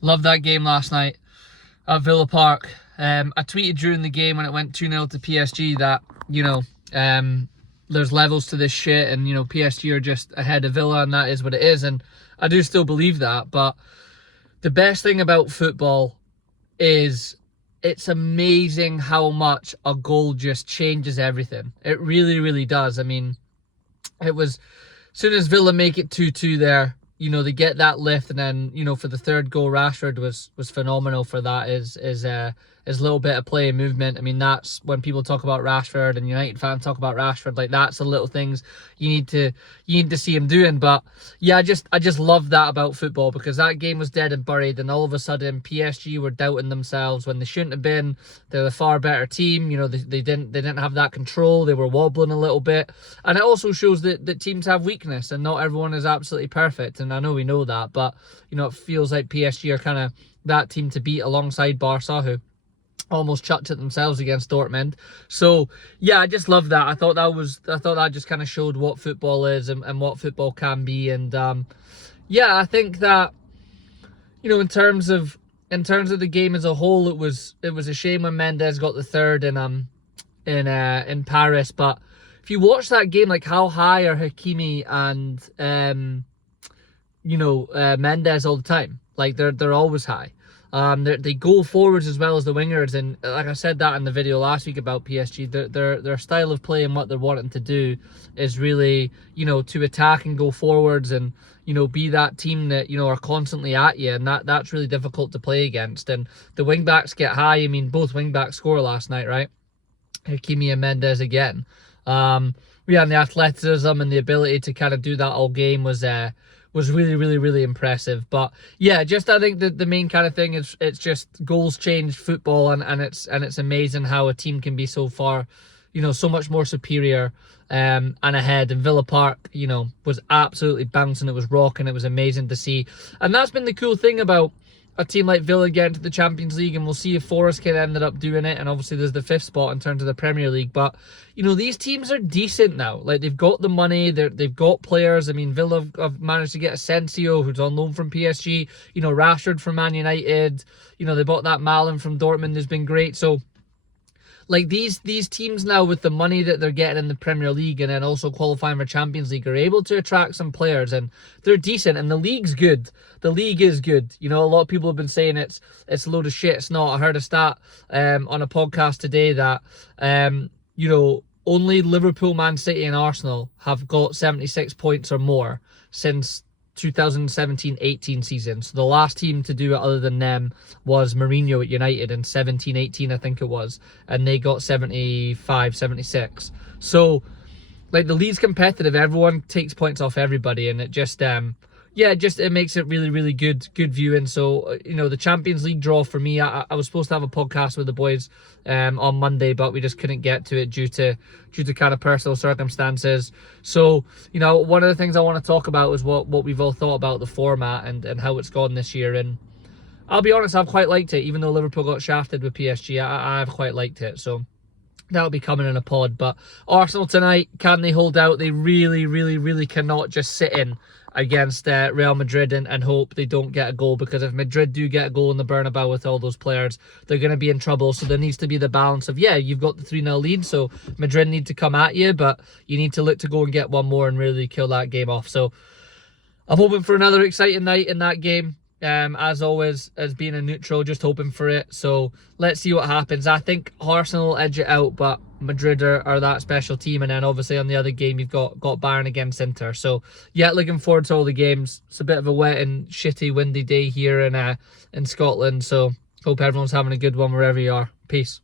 Loved that game last night at Villa Park. I tweeted during the game when it went 2-0 to PSG that, there's levels to this shit, and, PSG are just ahead of Villa, and that is what it is. And I do still believe that. But the best thing about football is it's amazing how much a goal just changes everything. It really, really does. I mean, it was, as soon as Villa make it 2-2 there, they get that lift, and then, for the third goal, Rashford was phenomenal for that. His little bit of play and movement. I mean, that's when people talk about Rashford and United fans talk about Rashford, like, that's the little things you need to see him doing. But yeah, I just love that about football, because that game was dead and buried, and all of a sudden PSG were doubting themselves when they shouldn't have been. They're the far better team. They didn't have that control. They were wobbling a little bit, and it also shows that teams have weakness, and not everyone is absolutely perfect. And I know we know that, but it feels like PSG are kind of that team to beat alongside Barca, who almost chucked it themselves against Dortmund. So yeah, I just love that. I thought that just kind of showed what football is and what football can be. And yeah, I think that in terms of the game as a whole, it was a shame when Mendes got the third in Paris. But if you watch that game, like, how high are Hakimi and Mendes all the time? Like, they're always high. They go forwards as well as the wingers, and like I said that in the video last week about PSG, their style of play and what they're wanting to do is really, to attack and go forwards and, be that team that, are constantly at you, and that's really difficult to play against. And the wing backs get high. I mean, both wing backs score last night, right? Hakimi and Mendes again. And the athleticism and the ability to kind of do that all game was really, really, really impressive. But yeah, just I think the main kind of thing is it's just goals change football, and it's amazing how a team can be so far, so much more superior and ahead. And Villa Park, was absolutely bouncing. It was rocking. It was amazing to see. And that's been the cool thing about a team like Villa getting to the Champions League, and we'll see if Forest can end up doing it. And obviously there's the 5th spot in terms of the Premier League. But, these teams are decent now. Like, they've got the money, they've got players. I mean, Villa have managed to get Asensio, who's on loan from PSG, Rashford from Man United, they bought that Malin from Dortmund, who's been great. So, like, these teams now, with the money that they're getting in the Premier League and then also qualifying for Champions League, are able to attract some players, and they're decent, and the league's good. The league is good. A lot of people have been saying it's a load of shit. It's not. I heard a stat on a podcast today that only Liverpool, Man City and Arsenal have got 76 points or more since 2017-18 season. So the last team to do it other than them was Mourinho at United in 17-18, I think it was, and they got 75, 76. So, like, the league's competitive. Everyone takes points off everybody, and it just it makes it really, really good viewing. So, the Champions League draw for me, I was supposed to have a podcast with the boys on Monday, but we just couldn't get to it due to kind of personal circumstances. So, one of the things I want to talk about is what we've all thought about the format and how it's gone this year. And I'll be honest, I've quite liked it, even though Liverpool got shafted with PSG. I've quite liked it. So that'll be coming in a pod. But Arsenal tonight, can they hold out? They really, really, really cannot just sit in against Real Madrid and hope they don't get a goal, because if Madrid do get a goal in the Bernabeu with all those players, they're going to be in trouble. So there needs to be the balance of, you've got the 3-0 lead, so Madrid need to come at you, but you need to look to go and get one more and really kill that game off. So I'm hoping for another exciting night in that game. As always, as being a neutral, just hoping for it. So let's see what happens. I think Arsenal will edge it out, but Madrid are that special team. And then obviously on the other game, you've got Bayern against Inter. So yeah, looking forward to all the games. It's a bit of a wet and shitty, windy day here in Scotland. So hope everyone's having a good one wherever you are. Peace.